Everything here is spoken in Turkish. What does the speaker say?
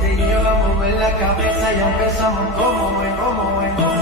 te lleva a mover la cabeza y empezamos como es, como es.